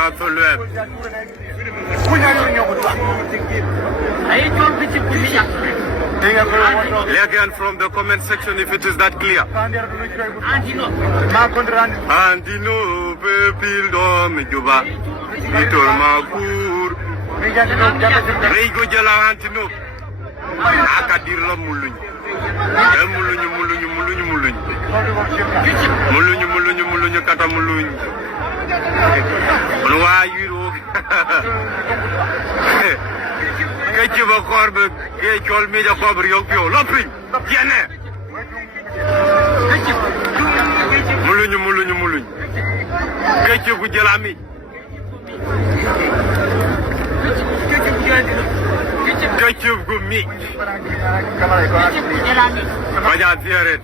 dans son web. Again from the comment section if it is that clear. Andino pepil dom juba. Vitor Makur. Reigo jala antino. Akadir la muluñ. Muluñ kata muluñ. On wa yuro. Kecci ba korbe ke chol mi da kobre yok yo lopri yene muluñ kecci ku jelami kecci ku mi baja tiaret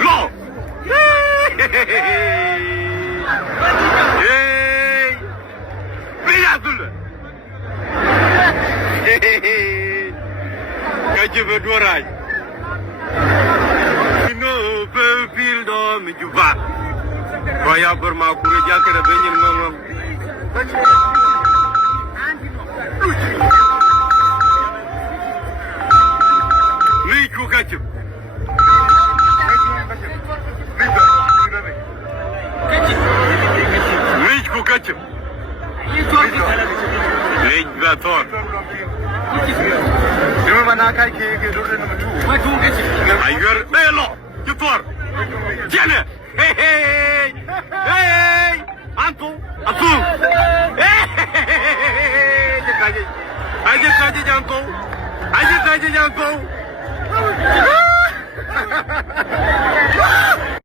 lo hey Biyatul Kaje bedoraj no pepil do mi juba Roya Burma kure jakere benyin ngom ni ku kaje Kaçım. Ne tor. Dime bana kay ke dole number 2. Aygar belo. You tor. Jene. Hey. Antu. Hey. Kaje janto. Kaje janto.